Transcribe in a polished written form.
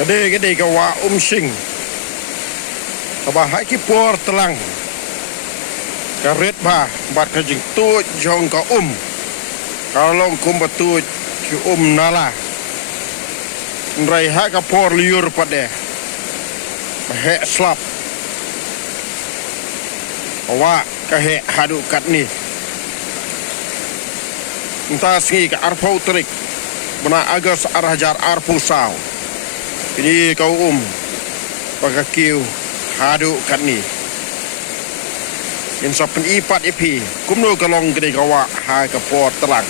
Gede ka wa sing. Kabah ki por telang. Karet ba bat ka jing tu jong ka Kalau kum batu ki nala. Nrai ha ka por liur pade. He slap. Wa ka he hadu kat ni. Entah singi ka arpau terik. Bena agas arhajar arpu saw. Ini kau pakai kiu hadu kat ni. Yang sapen ipat ipi kumno kalong gede kawa ha ka por telang.